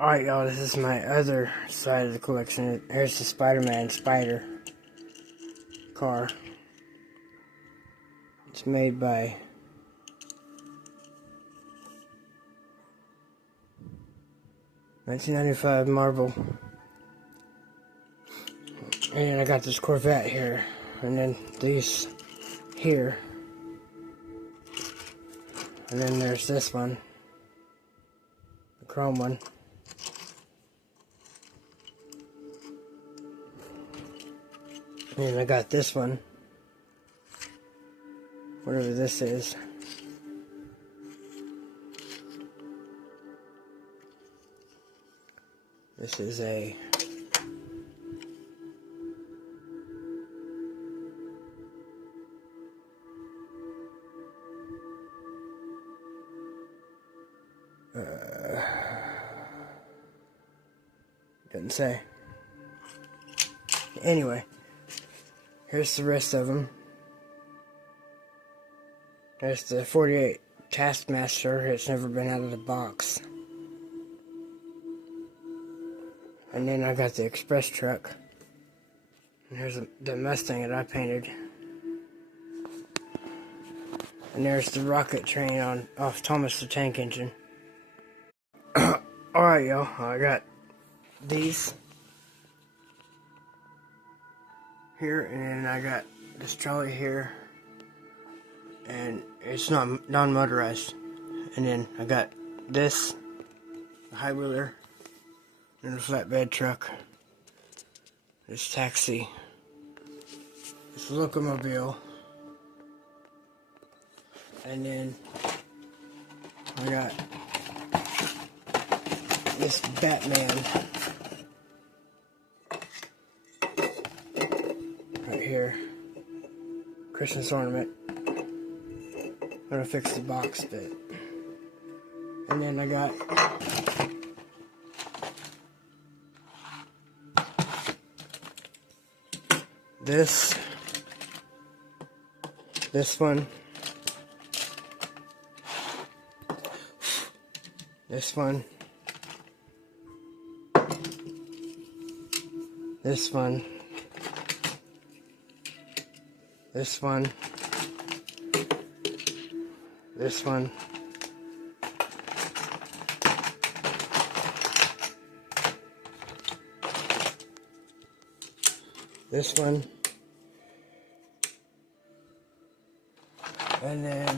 Alright, y'all, this is my other side of the collection. Here's the Spider-Man Spider car. It's made by $1995 Marvel. And I got this Corvette here. And then these here. And then there's this one. The chrome one. And I got this one, whatever this is. This is a doesn't say. Anyway. Here's the rest of them. There's the 48 Taskmaster. It's never been out of the box. And then I got the Express truck. And here's the Mustang that I painted. And there's the rocket train off Thomas the Tank Engine. Alright, y'all. I got these here, and then I got this trolley here, and it's not non-motorized. And then I got this, the high wheeler, and a flatbed truck, this taxi, this locomobile, and then I got this Batman right here, Christmas ornament. I'm gonna fix the box bit. And then I got this one, this one, this one, this one, this one, this one, and then